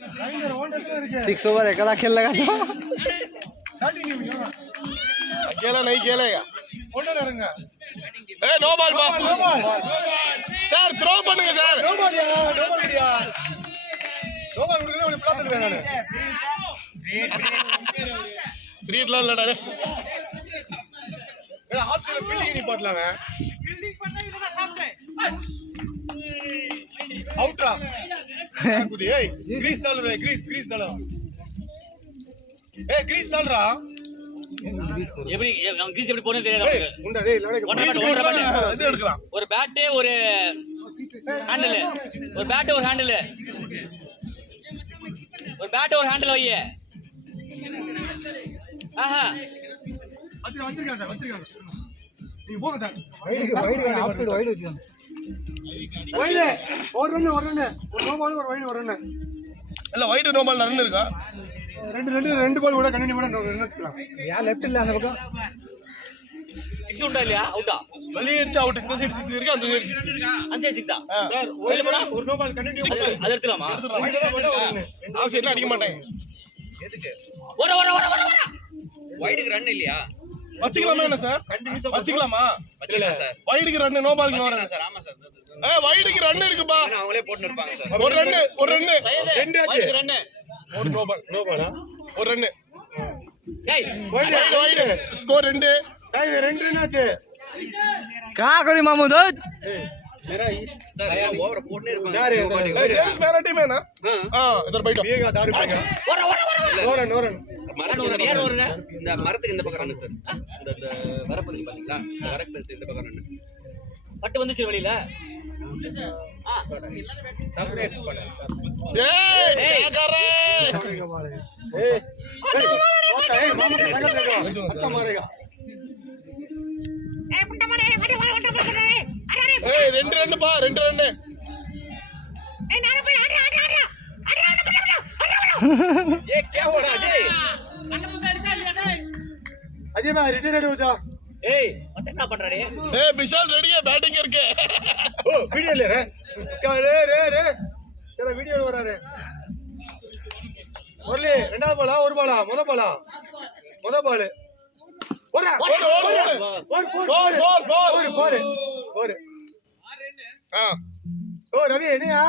6 over अकेला खेल लगा था। अकेला नहीं खेलेगा। ए नो बॉल सर थ्रो பண்ணுங்க சார்। नो बॉल यार नो बॉल உடனே ஒரு பிளாட் இல்ல நானு ஃப்ரீட்ல இல்லடா ஏ ஹாஃப்ல ஃபீல்டிங் நீ போடலாமே ஃபீல்டிங் பண்ணா இதெல்லாம் சாப்பிடு அவுட்ரா குதி ஏய் கிரீஸ் தாளடா கிரீஸ் தாள ஏய் கிரீஸ் தாளடா எப்படி கிரீஸ் எப்படி போறேன்னு தெரியல நமக்கு உண்டா டேய் இது எடுக்கலாம் ஒரு பேட் ஒரு ஹேண்டில் ஒரு பேட் ஒரு ஹேண்டில் ஒரு பேட் ஒரு ஹேண்டில் வையே ஆஹா வச்சிருக்காங்க நீங்க போங்க sir wide off side wide வச்சுங்க வைடு ஒரு ரன் ஒரு நோ பால் ஒரு வைடு ஒரு ரன் இல்ல வைடு நோ பால் ரன் இருக்கா ரெண்டு பால் கூட கண்டினியூ பண்ண ரன் வச்சுக்கலாம் யா லெஃப்ட் இல்ல அந்த பக்கம் 6 உண்டா இல்லையா அவுட்டா வெளிய எடுத்து அவுட் இந்த சைடு 6 இருக்கு அந்த சைடு 6 சார் வெளிய போனா ஒரு நோ பால் கண்டினியூ அது எடுத்துலாமா ஆஃப் சைடுல அடிக்க மாட்டேன் எதுக்கு வர வைடுக்கு ரன் இல்லையா வச்சுக்கலாமா என்ன சார் வச்சுக்கலாமா வச்சுக்கலாம் சார் வைடுக்கு ரன் நோ பால் வச்சுக்கலாம் சார் ஆமா சார் வைடுக்கு ரன் இருக்குப்பா அவங்களே போட்டு இருப்பாங்க சார் ஒரு ரன் ரெண்டு ஆச்சு ரன் ஒரு நோ பாலா ஒரு ரன் டேய் வைடு ஸ்கோர் 2 டேய் 2 ரன் ஆச்சு क्या करी मामूद मेरा सर ओवर போட்டுனே இருப்பாங்க यार मेरा टीम है ना हां इधर बैठो ये का दारू पीएगा नो रन இந்த மரத்துக்கு இந்த பக்கம் ரன் சார் இந்த வரப்பு பாத்தீங்களா இந்த வரப்பு இந்த பக்கம் ரன் பட்டு வந்துச்சு வெளியில सबने एक्सपर्ट क्या कर रहे ए मामा का साइकिल देखो अच्छा मारेगा ए ரெண்டு ரன் பா ரெண்டு ரன் ये क्या हो रहा है अजय भाई रिटायर हो जा ஏய் மத்த என்ன பண்றாரு ए विशाल रेडी है बैटिंग करके ओ वीडियो ले रहा है इसका रे तेरा वीडियो हो रहा है मुरली ரெண்டாவது பாலா ஒரு பாலா முத பால் ஓடா போர் ஓ ரவி என்னையா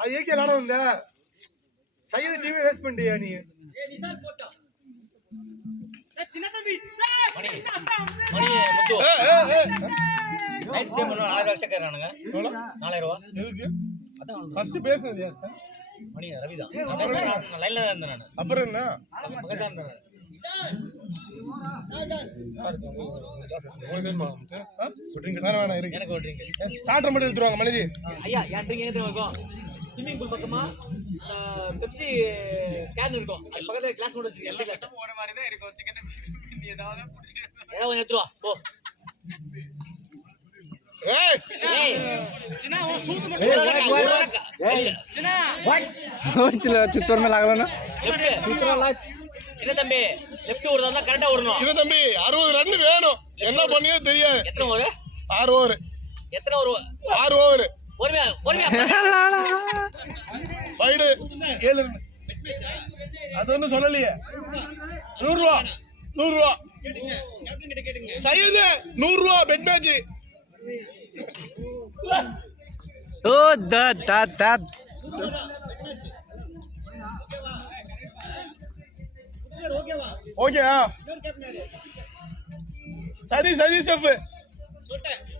அது ஏகே விளையாட வந்த சையது டீம் வேஸ்ட் பண்ணிட்டியா நீ மணி முத்து நைட் ஸ்டே பண்ண 4000 எக்ஸ்ட்ரா கேக்குறானுங்க 4000 ரூபாய் எதுக்கு ஃபர்ஸ்ட் பேசுனது யார் மணி ரவி தான் நான் லைன்ல தான் இருந்தேன் நான் அப்புறம் என்ன பக்கத்துல இருந்தேன் எனக்கு ஒரு ட்ரிங்க் ஸ்டார்டர் மட்டும் எடுத்துருவாங்க மணிஜி ஐயா என் ட்ரிங்க் எங்க இருக்கும் ஸ்விம்மிங் பூல் பக்கமா பெப்சி கேன் இருக்கும் அது பக்கத்துல கிளாஸ் கூட வச்சிருக்கேன் எல்லா செட்டப் போற மாதிரி தான் இருக்கு சிக்கன் நீ ஏதாவது ஏதாவது எடுத்துட்டு வா போ ஏய் சின்ன ஓ சூது மட்டும் சின்ன ஓடில சுத்தர் மேல लागला ना லெஃப்ட் சுத்தரல சின்ன தம்பி லெஃப்ட் ஓடுறதா கரெக்ட்டா ஓடணும் சின்ன தம்பி 60 ரன் வேணும் என்ன பண்ணியோ தெரியாது எத்தனை ஓவர் 6 ஓவர் எத்தனை ஓவர் 6 ஓவர் பொறுமையா வைடு 7 ரன் அது ஒண்ணும் சொல்லலையே 100 ரூபாய் கேட்டுங்க சையது 100 ரூபாய் பெட் மேட்ச் ओ द ஓகே சரி செஃப்